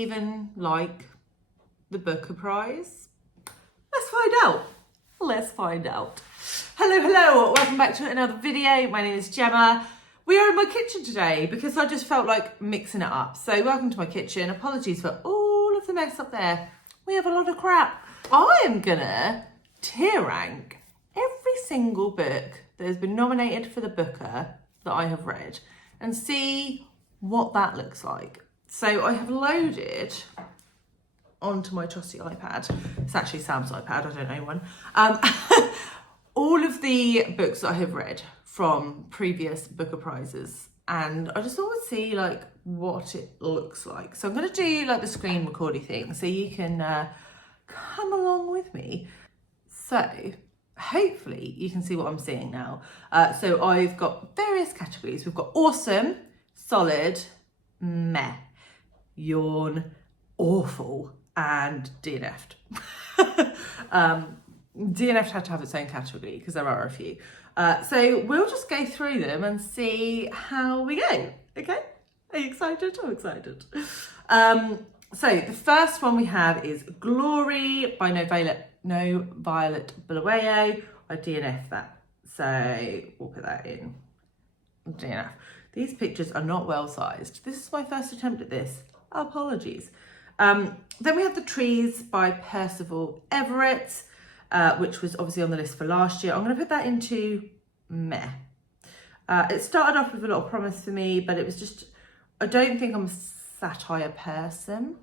even like the Booker Prize? Let's find out. Let's find out. Hello, welcome back to another video. My name is Gemma. We are in my kitchen today because I just felt like mixing it up. So welcome to my kitchen. Apologies for all of the mess up there. We have a lot of crap. I am gonna tier rank every single book that has been nominated for the Booker that I have read and see what that looks like. So I have loaded onto my trusty iPad. It's actually Sam's iPad, I don't own one. All of the books that I have read from previous Booker Prizes, and I just thought we'd see like what it looks like. So I'm going to do like the screen recording thing so you can come along with me. So hopefully you can see what I'm seeing now. So I've got various categories. We've got awesome, solid, meh, yawn, awful, and DNF'd. DNF'd had to have its own category because there are a few. So we'll just go through them and see how we go. Okay? Are you excited? I'm excited. So the first one we have is Glory by Noviolet Bulawayo. I DNF that. So we'll put that in. DNF. These pictures are not well sized. This is my first attempt at this. Apologies. Then we have The Trees by Percival, Everett, which was obviously on the list for last year. I'm going to put that into meh. It started off with a lot of promise for me, but it was just, I don't think I'm a satire person.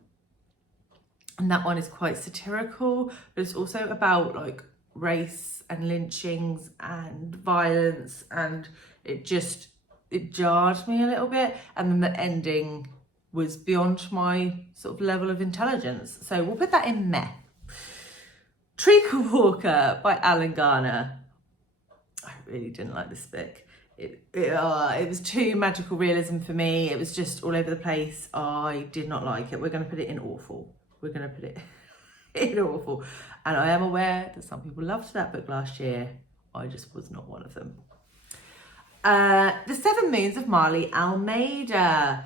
And that one is quite satirical, but it's also about like race and lynchings and violence, and it jarred me a little bit. And then the ending was beyond my sort of level of intelligence. So we'll put that in meh. Treacle by Garner. I really didn't like this book. It was too magical realism for me. It was just all over the place. I did not like it. We're going to put it in awful. We're going to put it in awful. And I am aware that some people loved that book last year. I just was not one of them. The 7 Moons of Maali, Almeida.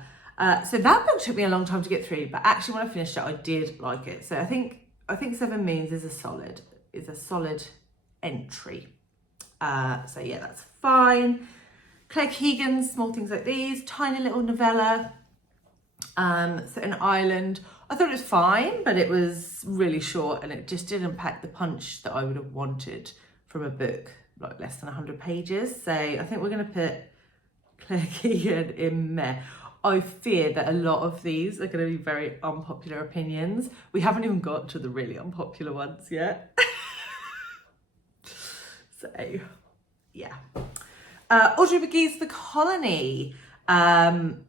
So that book took me a long time to get through, but actually when I finished it, I did like it. So I think 7 Moons is a solid entry. So yeah, that's fine. Keegan, Small Things Like These, tiny little novella. Set in Ireland. I thought it was fine, but it was really short and it just didn't pack the punch that I would have wanted from a book like less than 100 pages. So I think we're going to put Keegan in meh. I fear that a lot of these are going to be very unpopular opinions. We haven't even got to the really unpopular ones yet. So, yeah. Audrey Magee's The Colony. Yawn.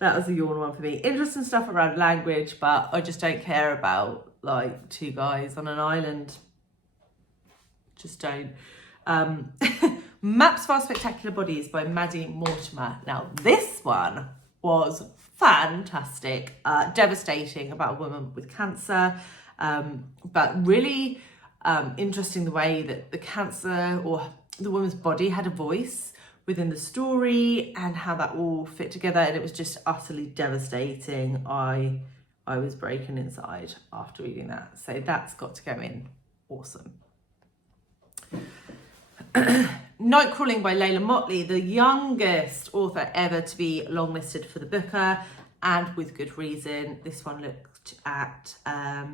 That was a yawn one for me. Interesting stuff around language, but I just don't care about like 2 guys on an island. Just don't. Maps for Our Spectacular Bodies by Maddie Mortimer. Now this one was fantastic, devastating, about a woman with cancer, but really interesting the way that the cancer or the woman's body had a voice within the story and how that all fit together, and it was just utterly devastating. I was breaking inside after reading that, so that's got to go in. Awesome. Nightcrawling by Leila, Mottley, the youngest author ever to be longlisted for the Booker, and with good reason. This one looked at a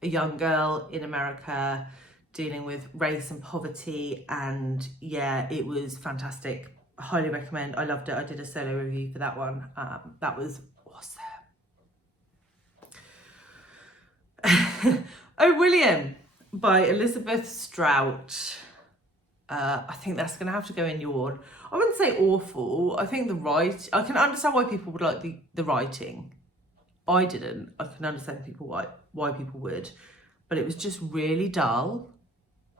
young girl in America dealing with race and poverty, and yeah, it was fantastic. I highly recommend. I loved it. I did a solo review for that one. That was awesome. Oh, William by Elizabeth Strout. I think that's going to have to go in yawn. I wouldn't say awful. I think I can understand why people would like the writing. I didn't. I can understand why people would, but it was just really dull.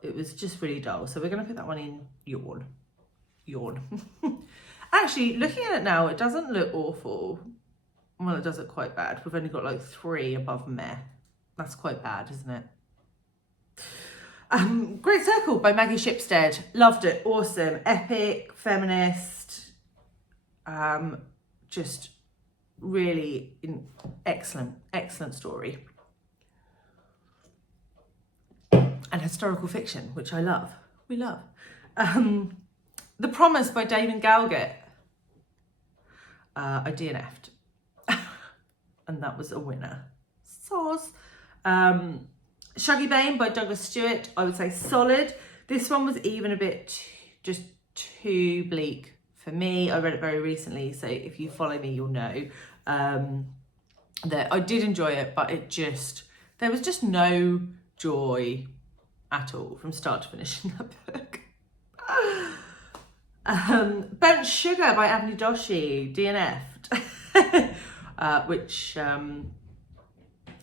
It was just really dull. So we're going to put that one in yawn. Yawn. Actually, looking at it now, it doesn't look awful. Well, it does look quite bad. We've only got like 3 above meh. That's quite bad, isn't it? Great Circle by Maggie Shipstead. Loved it. Awesome. Epic. Feminist. Just really excellent story. And historical fiction, which I love. We love. The Promise by Damon Galgut. I DNF'd. And that was a winner. Sauce. Shuggie Bain by Douglas Stuart. I would say solid. This one was even a bit just too bleak for me. I read it very recently, so if you follow me, you'll know that I did enjoy it, but there was just no joy at all from start to finish in that book. Burnt Sugar by Avni Doshi, DNF'd, which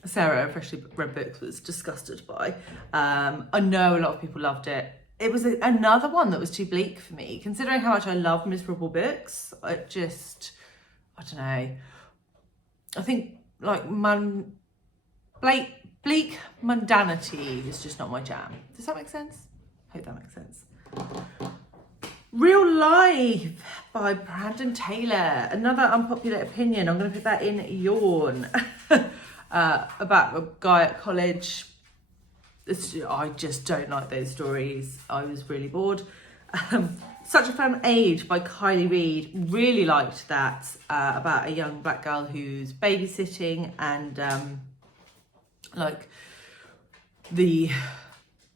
Sarah, freshly read books, was disgusted by. I know a lot of people loved it. It was another one that was too bleak for me, considering how much I love miserable books. I don't know. I think like bleak mundanity is just not my jam. Does that make sense? I hope that makes sense. Real Life by Brandon Taylor. Another unpopular opinion. I'm going to put that in yawn. About a guy at college. I just don't like those stories. I was really bored. Such a Fun Age by Kylie Reid. Really liked that. About a young black girl who's babysitting and the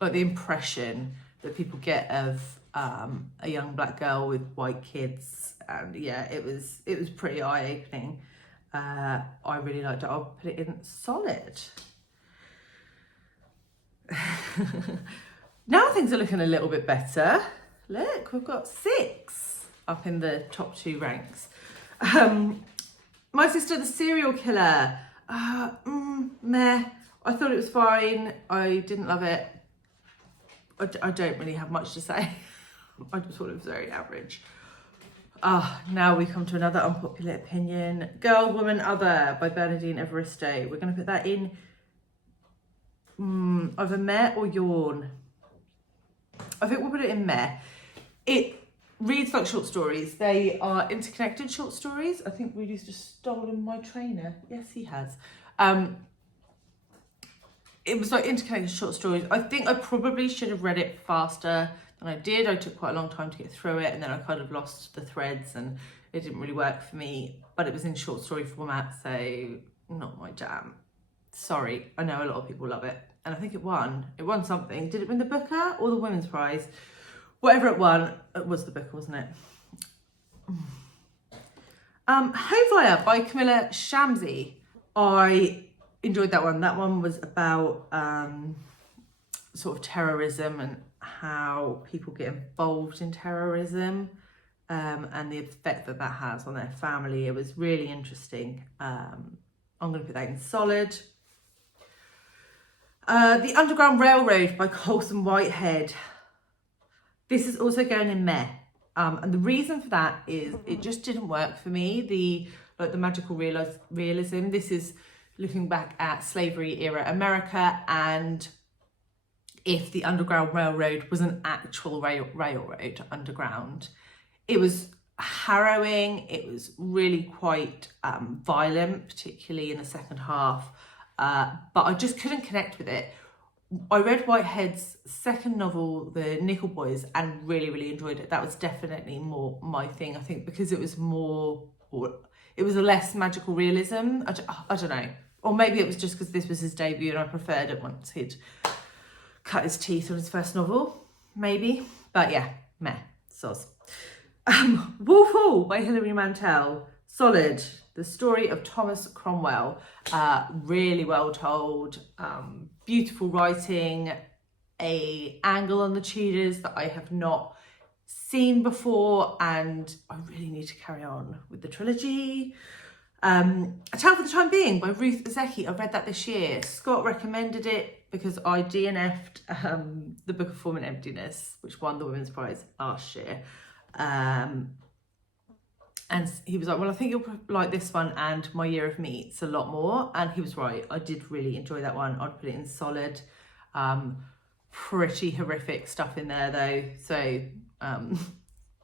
impression that people get of a young black girl with white kids, and yeah, it was pretty eye-opening. I really liked it. I'll put it in solid. Now things are looking a little bit better. Look, we've got 6 up in the top 2 ranks. My Sister the Serial Killer. Meh. I thought it was fine. I didn't love it. I don't really have much to say. I just thought it was very average. Now we come to another unpopular opinion. Girl, Woman, Other by Bernardine Evaristo. We're going to put that in either meh or yawn. I think we'll put it in meh. It reads like short stories. They are interconnected short stories. I think Reid has just stolen my trainer. Yes, he has. It was like interconnected short stories. I think I probably should have read it faster than I did. I took quite a long time to get through it, and then I kind of lost the threads and it didn't really work for me. But it was in short story format, so not my jam. Sorry, I know a lot of people love it. And I think it won. It won something. Did it win the Booker or the Women's Prize? Whatever it won, it was the Booker, wasn't it? Hovire by Camilla Shamsi. I enjoyed that one. That one was about sort of terrorism and how people get involved in terrorism and the effect that has on their family. It was really interesting. I'm going to put that in solid. The Underground Railroad by Colson Whitehead. This is also going in meh. And the reason for that is it just didn't work for me. The magical realism. This is looking back at slavery era America, and if the Underground Railroad was an actual railroad underground. It was harrowing. It was really quite violent, particularly in the second half. But I just couldn't connect with it. I read Whitehead's second novel, The Nickel Boys, and really, really enjoyed it. That was definitely more my thing, I think, because it was it was a less magical realism. I don't know. Or maybe it was just because this was his debut and I preferred it once he'd cut his teeth on his first novel. Maybe. But yeah, meh. Soz. Wolf Hall by Hilary Mantel. Solid. The story of Thomas Cromwell. Really well told. Beautiful writing. A angle on the Tudors that I have not seen before, and I really need to carry on with the trilogy. A Tale for the Time Being by Ruth Ozeki. I read that this year. Scott recommended it because I DNF'd The Book of Form and Emptiness, which won the Women's Prize last year. And he was like, well, I think you'll like this one and My Year of Meats a lot more. And he was right. I did really enjoy that one. I'd put it in solid. Pretty horrific stuff in there though. So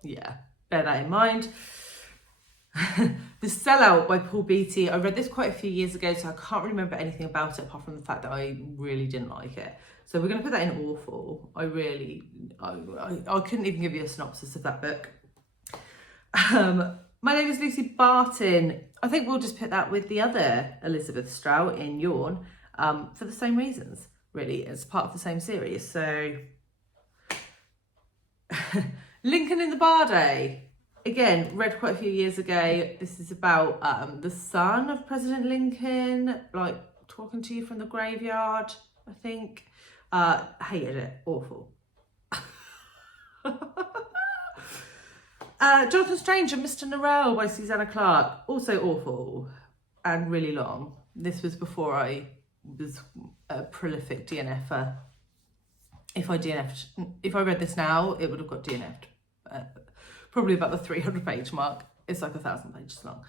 yeah, bear that in mind. The Sellout by Paul Beatty. I read this quite a few years ago, so I can't remember anything about it apart from the fact that I really didn't like it. So we're going to put that in awful. I couldn't even give you a synopsis of that book. My Name is Lucy Barton. I think we'll just put that with the other Elizabeth Strout in Yawn for the same reasons, really. It's part of the same series. So Lincoln in the Barday. Again, read quite a few years ago. This is about the son of President Lincoln, like talking to you from the graveyard, I think. Hated it. Awful. Jonathan Strange and Mr. Norrell by Susanna Clarke. Also awful and really long. This was before I was a prolific DNFer. If I read this now, it would have got DNF'd. Probably about the 300 page mark. It's like 1,000 pages long.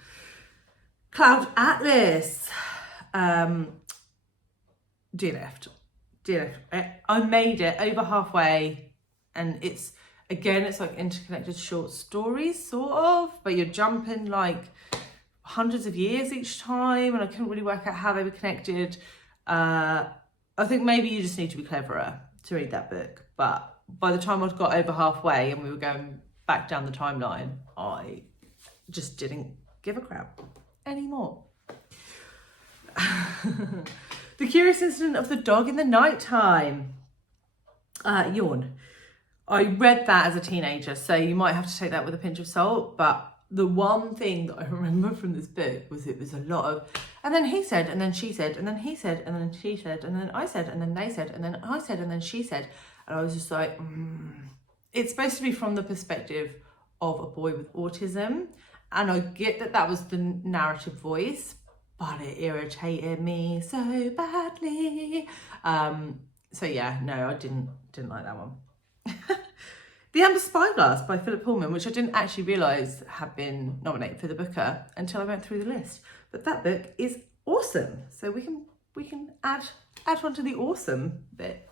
Cloud Atlas. DNF'd. I made it over halfway, and it's like interconnected short stories, sort of, but you're jumping like hundreds of years each time, and I couldn't really work out how they were connected. I think maybe you just need to be cleverer to read that book, but by the time I'd got over halfway and we were going back down the timeline, I just didn't give a crap anymore. The Curious Incident of the Dog in the Nighttime. Yawn. I read that as a teenager, so you might have to take that with a pinch of salt, but the one thing that I remember from this book was it was a lot of, and then he said, and then she said, and then he said, and then she said, and then I said, and then they said, and then I said, and then she said. And I was just like, It's supposed to be from the perspective of a boy with autism. And I get that that was the narrative voice, but it irritated me so badly. So yeah, no, I didn't like that one. The Amber Spyglass by Philip Pullman, which I didn't actually realise had been nominated for the Booker until I went through the list. But that book is awesome. So we can add one to the awesome bit.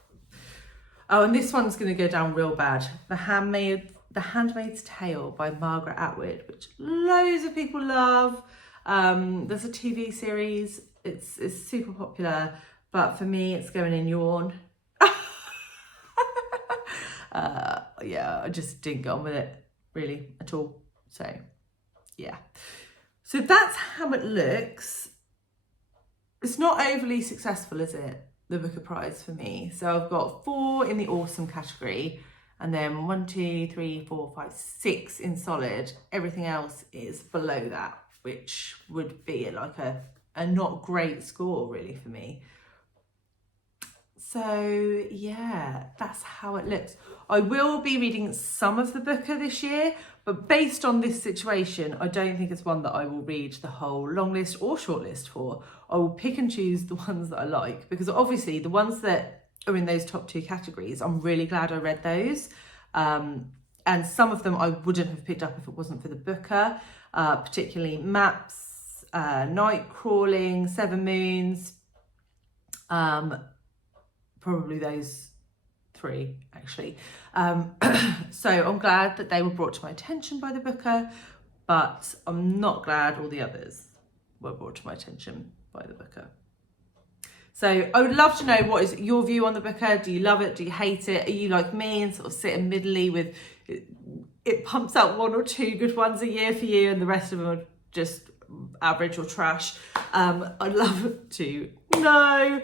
Oh, and this one's going to go down real bad. The Handmaid's Tale by Margaret Atwood, which loads of people love. There's a TV series. It's super popular, but for me, it's going in Yawn. Yeah, I just didn't get on with it really at all. So yeah, so that's how it looks. It's not overly successful, is it? The Booker Prize for me. So I've got 4 in the awesome category, and then 1, 2, 3, 4, 5, 6 in solid. Everything else is below that, which would be like a not great score really for me. So yeah, that's how it looks. I will be reading some of the Booker this year, but based on this situation, I don't think it's one that I will read the whole long list or short list for. I will pick and choose the ones that I like, because obviously the ones that are in those top 2 categories, I'm really glad I read those. And some of them I wouldn't have picked up if it wasn't for the Booker, particularly Maps, Nightcrawling, 7 Moons, probably those 3 actually. So I'm glad that they were brought to my attention by the Booker, but I'm not glad all the others were brought to my attention by the Booker. So I would love to know, what is your view on the Booker? Do you love it? Do you hate it? Are you like me and sort of sit in middly with it pumps out 1 or 2 good ones a year for you and the rest of them are just average or trash? I'd love to know.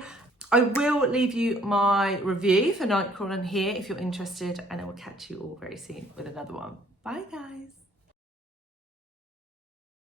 I will leave you my review for Nightcrawling here if you're interested, and I will catch you all very soon with another one. Bye guys.